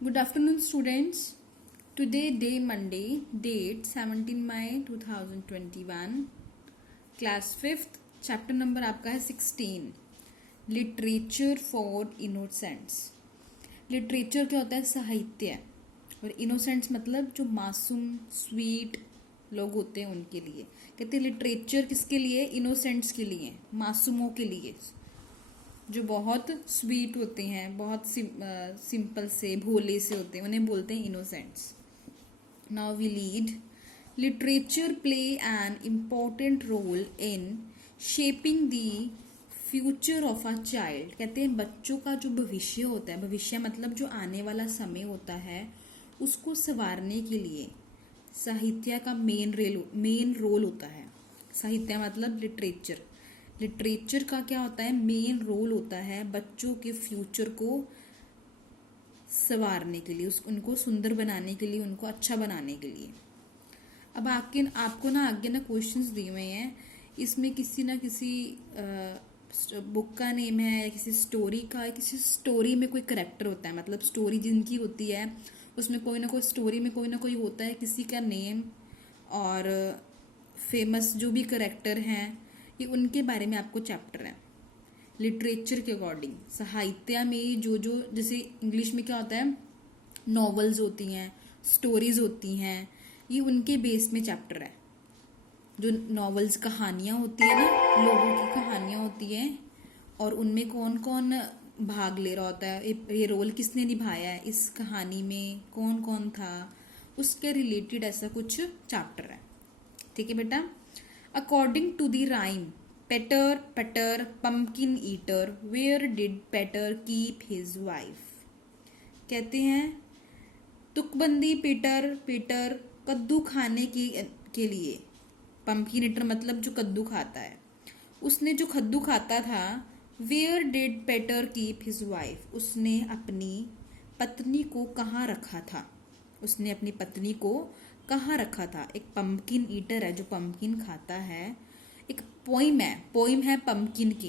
Good afternoon, students. Today, day Monday, date 17 May 2021, class 5th, chapter number आपका है 16, literature for innocents. Literature क्या होता है? साहित्य. और इनोसेंट्स मतलब जो मासूम स्वीट लोग होते हैं उनके लिए. कहते हैं लिटरेचर किसके लिए? इनोसेंट्स के लिए, मासूमों के लिए, जो बहुत स्वीट होते हैं, बहुत सिंपल से भोले से होते हैं, उन्हें बोलते हैं innocents. Now we lead. Literature play an important role in shaping the future of a child. कहते हैं बच्चों का जो भविष्य होता है, भविष्य मतलब जो आने वाला समय होता है, उसको संवारने के लिए साहित्य का मेन रोल होता है. साहित्य मतलब लिटरेचर. लिटरेचर का क्या होता है? मेन रोल होता है बच्चों के फ्यूचर को संवारने के लिए, उनको सुंदर बनाने के लिए, उनको अच्छा बनाने के लिए. अब आपको ना आगे ना क्वेश्चंस दिए हुए हैं. इसमें किसी ना किसी बुक का नेम है या किसी स्टोरी का है. किसी स्टोरी में कोई करेक्टर होता है, मतलब स्टोरी जिनकी होती है उसमें कोई ना कोई स्टोरी में कोई ना कोई होता है किसी का नेम, और फेमस जो भी करेक्टर हैं ये उनके बारे में आपको चैप्टर है. लिटरेचर के अकॉर्डिंग साहित्य में जो जैसे इंग्लिश में क्या होता है, नॉवेल्स होती हैं, स्टोरीज होती हैं, ये उनके बेस में चैप्टर है. जो नॉवेल्स कहानियाँ होती है ना, लोगों की कहानियाँ होती हैं, और उनमें कौन कौन भाग ले रहा होता है, ये रोल किसने निभाया है इस कहानी में, कौन कौन था, उसके रिलेटेड ऐसा कुछ चैप्टर है. ठीक है बेटा. According to the rhyme, Peter Peter pumpkin eater, where did Peter keep his wife. कहते हैं तुकबंदी पीटर कद्दू खाने के लिए, पम्पकिन ईटर मतलब जो कद्दू खाता है, उसने जो कद्दू खाता था. Where did Peter keep his wife, उसने अपनी पत्नी को कहाँ रखा था, उसने अपनी पत्नी को कहाँ रखा था. एक पम्पकिन ईटर है जो पम्पकिन खाता है. एक पोइम है पम्पकिन की.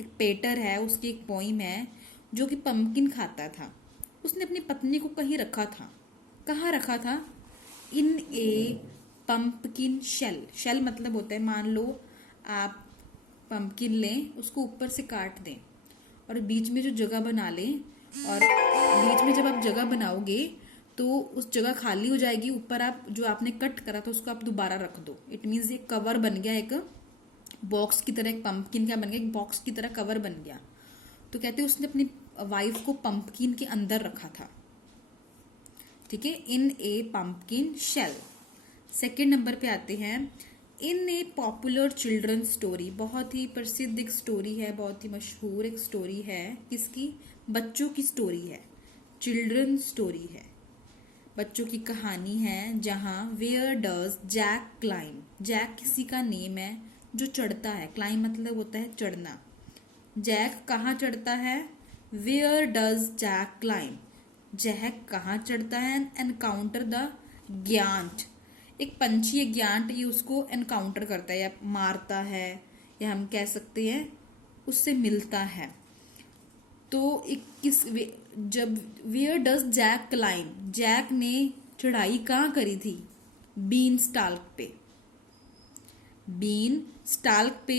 एक पेटर है, उसकी एक पोइम है जो कि पम्पकिन खाता था. उसने अपनी पत्नी को कहीं रखा था. कहाँ रखा था? इन ए पम्पकिन शेल मतलब होता है, मान लो आप पम्पकिन लें, उसको ऊपर से काट दें और बीच में जो जगह बना लें, और बीच में जब आप जगह बनाओगे तो उस जगह खाली हो जाएगी. ऊपर आप जो आपने कट करा था उसको आप दोबारा रख दो. इट मीन्स एक कवर बन गया, एक बॉक्स की तरह, एक पंपकिन का बन गया, एक बॉक्स की तरह कवर बन गया. तो कहते हैं उसने अपनी वाइफ को पंपकिन के अंदर रखा था. ठीक है. इन ए पंपकिन शेल. सेकेंड नंबर पे आते हैं. इन ए पॉपुलर चिल्ड्रन स्टोरी, बहुत ही प्रसिद्ध एक स्टोरी है, बहुत ही मशहूर एक स्टोरी है. किसकी? बच्चों की स्टोरी है, चिल्ड्रन स्टोरी है, बच्चों की कहानी है. जहाँ where does Jack climb, Jack किसी का नेम है जो चढ़ता है. क्लाइम मतलब होता है चढ़ना. जैक कहाँ चढ़ता है? Where does Jack climb, Jack कहाँ चढ़ता है? एनकाउंटर द ग्यांट, एक पंछी है ग्यांट, ये उसको एनकाउंटर करता है या मारता है, या हम कह सकते हैं उससे मिलता है. तो जब where does Jack climb, Jack ने चढ़ाई कहाँ करी थी? बीन स्टाल्क पे. बीन स्टाल्क पे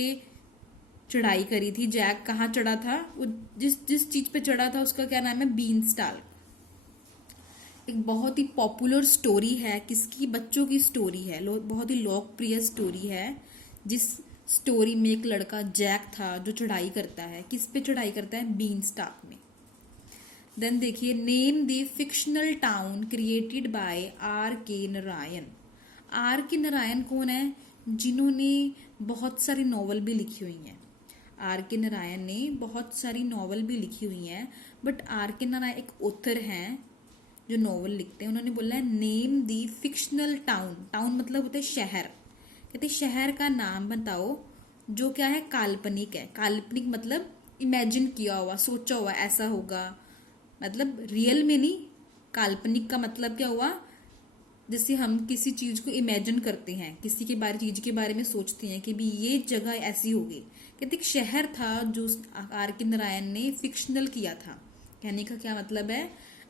चढ़ाई करी थी. जैक कहाँ चढ़ा था? वो जिस चीज पे चढ़ा था उसका क्या नाम है? Beanstalk. एक बहुत ही पॉपुलर स्टोरी है. किसकी? बच्चों की स्टोरी है, बहुत ही लोकप्रिय स्टोरी है. जिस स्टोरी में एक लड़का जैक था जो चढ़ाई करता है. किस पे चढ़ाई करता है? बीन स्टाक में. देन देखिए, name the fictional town created by R K Narayan. Are K Narayan कौन है? जिन्होंने बहुत सारी नॉवल भी लिखी हुई हैं. आर के नारायण ने बहुत सारी नॉवल भी लिखी हुई हैं. बट आर के नारायण एक ऑथर हैं जो नॉवल लिखते हैं. उन्होंने बोला है name the fictional town. Town मतलब होता है शहर. कहते शहर का नाम बताओ जो क्या है? काल्पनिक है. काल्पनिक मतलब इमेजिन किया हुआ, सोचा हुआ ऐसा होगा, मतलब रियल में नहीं. काल्पनिक का मतलब क्या हुआ? जैसे हम किसी चीज को इमेजिन करते हैं, किसी के बारे चीज के बारे में सोचते हैं कि भी ये जगह ऐसी होगी. कहते एक शहर था जो आर के नारायण ने फिक्शनल किया था. कहने का क्या मतलब है?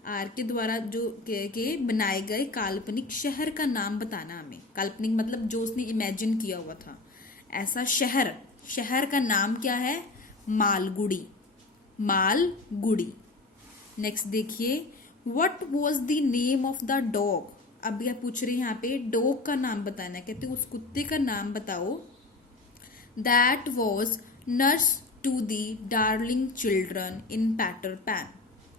आर के द्वारा जो के बनाए गए काल्पनिक शहर का नाम बताना हमें। काल्पनिक मतलब जो उसने इमेजिन किया हुआ था। ऐसा शहर, शहर का नाम क्या है? मालगुड़ी, मालगुड़ी। नेक्स्ट देखिए, what was the name of the dog. अब यह पूछ रहे हैं यहाँ पे डॉग का नाम बताना है। कहते उस कुत्ते का नाम बताओ that was nurse to the darling children in Peter Pan.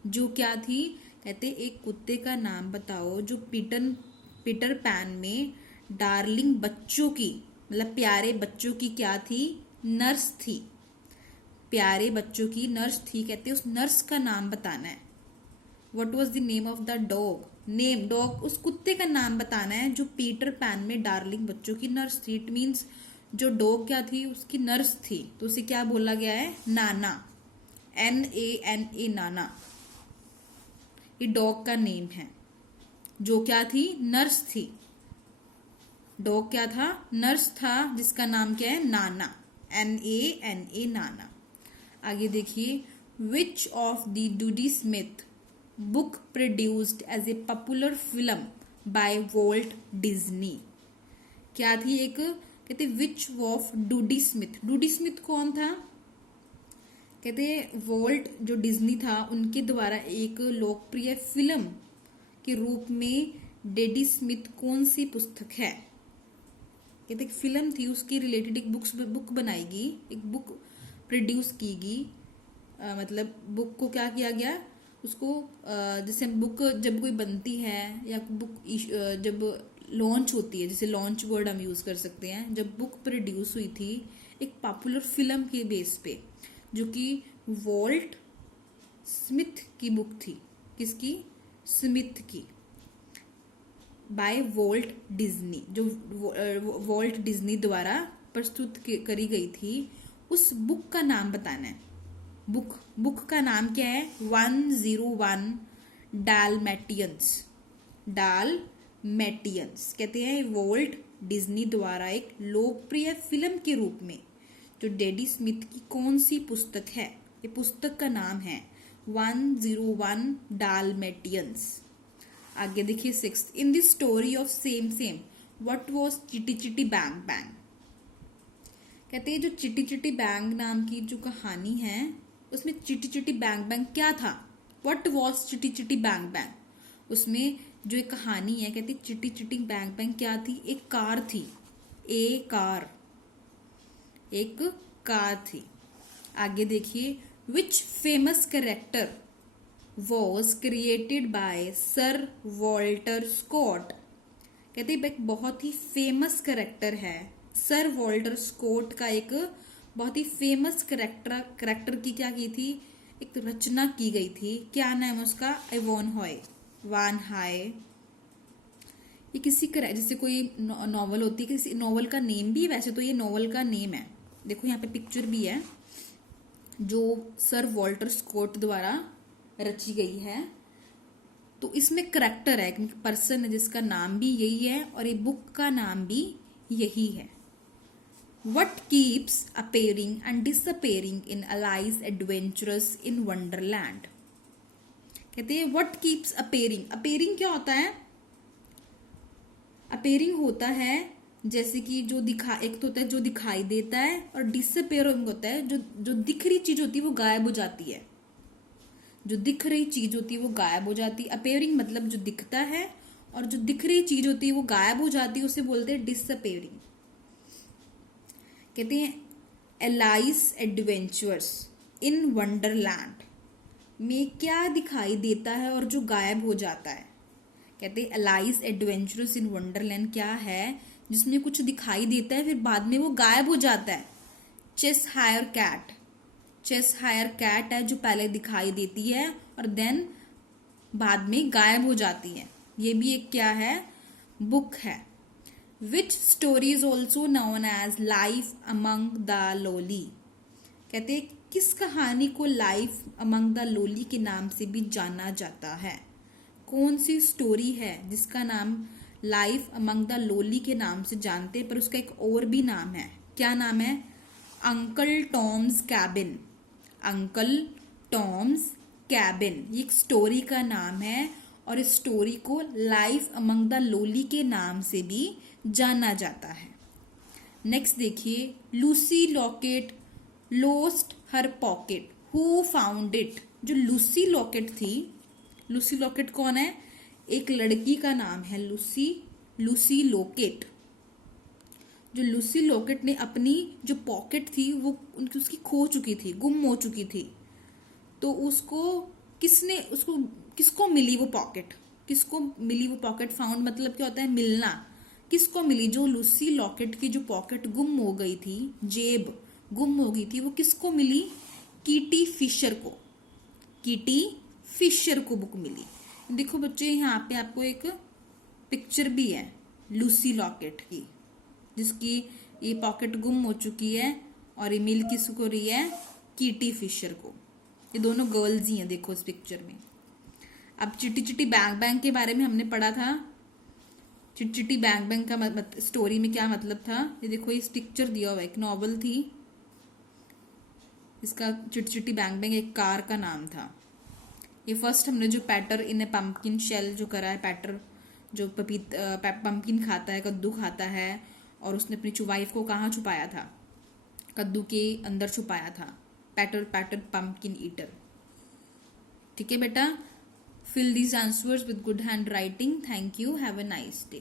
जो क्या थी? कहते एक कुत्ते का नाम बताओ जो पीटर पैन में डार्लिंग बच्चों की, मतलब प्यारे बच्चों की क्या थी? नर्स थी। प्यारे बच्चों की नर्स थी। कहते उस नर्स का नाम बताना है। What was the name of the dog? Name dog, उस कुत्ते का नाम बताना है जो पीटर पैन में डार्लिंग बच्चों की नर्स थी। इट मीन्स जो डॉग क्या थी? उसकी नर्स थी। तो उसे क्या बोला गया है? नाना, NANA, नाना। ये डॉग का नेम है। जो क्या थी? नर्स थी। डॉग क्या था? नर्स था, जिसका नाम क्या है? नाना, NANA, नाना। आगे देखिए, which of the Dodie Smith book produced as a popular film by Walt Disney. क्या थी? एक कहते which of Dodie Smith. Dodie Smith कौन था? कहते वॉल्ट जो डिज्नी था उनके द्वारा एक लोकप्रिय फिल्म के रूप में डेडी स्मिथ कौन सी पुस्तक है? कहते एक फिल्म थी, उसकी रिलेटेड एक बुक बनाएगी, एक बुक प्रोड्यूस कीगी। मतलब बुक को क्या किया गया? उसको जैसे बुक जब कोई बनती है या बुक जब लॉन्च होती है, जैसे लॉन्च वर्ड हम यूज कर सकते हैं। जब बुक प्रोड्यूस हुई थी एक पॉपुलर फिल्म के बेस पे, जो कि वॉल्ट स्मिथ की बुक थी। किसकी? स्मिथ की, बाय वॉल्ट डिज्नी, जो वॉल्ट डिज्नी द्वारा प्रस्तुत करी गई थी। उस बुक का नाम बताना है। बुक का नाम क्या है? 101 डालमेटियंस। डालमेटियंस। कहते हैं वॉल्ट डिज्नी द्वारा एक लोकप्रिय फिल्म के रूप में जो डेडी स्मिथ की कौन सी पुस्तक है? ये पुस्तक का नाम है 101 डालमेटियंस। आगे देखिए 6th, in the story of sam sam what was Chitty Chitty bang bang. कहते हैं जो चिटी चिटी बैंग नाम की जो कहानी है उसमें चिटी चिटी बैंग बैंग क्या था? What was Chitty Chitty bang bang. उसमें जो एक कहानी है, कहते चिटी चिटी बैंग बैंग क्या थी? एक कार थी। एक कार थी। आगे देखिए, which famous character was created by sir Walter Scott. कहते एक बहुत ही फेमस कैरेक्टर है। सर वॉल्टर स्कॉट का एक बहुत ही फेमस कैरेक्टर की क्या की थी? एक रचना की गई थी। क्या नाम है उसका? वान हाय। ये किसी जैसे कोई नॉवल होती है, किसी नॉवल का नेम भी, वैसे तो ये नॉवल का नेम है। देखो यहाँ पे पिक्चर भी है जो सर वॉल्टर स्कॉट द्वारा रची गई है। तो इसमें करैक्टर है, एक पर्सन है जिसका नाम भी यही है और ये बुक का नाम भी यही है। What keeps appearing and disappearing in Alice Adventures in Wonderland? कहते हैं what keeps appearing। appearing क्या होता है? appearing होता है जैसे कि जो एक तो होता है जो दिखाई देता है, और डिसअपेयरिंग होता है जो दिख रही चीज होती है वो गायब हो जाती है। जो दिख रही चीज होती है वो गायब हो जाती है। अपेयरिंग मतलब जो दिखता है, और जो दिख रही चीज होती है वो गायब हो जाती है, उसे बोलते हैं डिसअपेयरिंग। कहते हैं एलाइस एडवेंचर्स इन वंडरलैंड में क्या दिखाई देता है और जो गायब हो जाता है? कहते हैं एलाइस एडवेंचर्स इन वंडरलैंड क्या है? जिसमें कुछ दिखाई देता है फिर बाद में वो गायब हो जाता है। चेस हायर कैट है जो पहले दिखाई देती है और देन बाद में गायब हो जाती है। ये भी एक क्या है? बुक है। Which story is also known as life among the lowly. कहते हैं किस कहानी को लाइफ अमंग द लोली के नाम से भी जाना जाता है? कौन सी स्टोरी है जिसका नाम लाइफ अमंग द लोली के नाम से जानते हैं, पर उसका एक और भी नाम है? क्या नाम है? Uncle Tom's cabin. Uncle Tom's cabin, ये एक स्टोरी का नाम है और इस स्टोरी को लाइफ अमंग द लोली के नाम से भी जाना जाता है। नेक्स्ट देखिए, Lucy locket lost her pocket, who found it. जो लूसी लॉकेट थी, लूसी लॉकेट कौन है? एक लड़की का नाम है लूसी, लूसी लॉकेट। जो लूसी लॉकेट ने अपनी जो पॉकेट थी वो उसकी खो चुकी थी, गुम हो चुकी थी। तो उसको किसको मिली वो पॉकेट? किसको मिली वो पॉकेट? फाउंड मतलब क्या होता है? मिलना। किसको मिली? जो लूसी लॉकेट की जो पॉकेट गुम हो गई थी, जेब गुम हो गई थी, वो किसको मिली? कीटी फिशर को। कीटी फिशर को बुक मिली। देखो बच्चे, यहाँ पे आपको एक पिक्चर भी है लूसी लॉकेट की, जिसकी ये पॉकेट गुम हो चुकी है और ये मिल किसको रही है? कीटी फिशर को। ये दोनों गर्ल्स ही हैं देखो इस पिक्चर में। अब चिट्टी चिट्टी बैंग बैंग के बारे में हमने पढ़ा था। चिट्टी चिट्टी बैंग बैंग का स्टोरी में क्या मतलब था? ये देखो, इस पिक्चर दिया हुआ, एक नॉवल थी, इसका चिट्टी चिट्टी बैंग बैंग एक कार का नाम था। ये फर्स्ट हमने जो पैटर इन ए पम्पकिन शेल जो करा है, पैटर जो पम्पकिन खाता है, कद्दू खाता है, और उसने अपनी वाइफ को कहाँ छुपाया था? कद्दू के अंदर छुपाया था। पैटर पैटर पम्पकिन ईटर। ठीक है बेटा, fill these answers with good handwriting. Thank you. Have a nice day.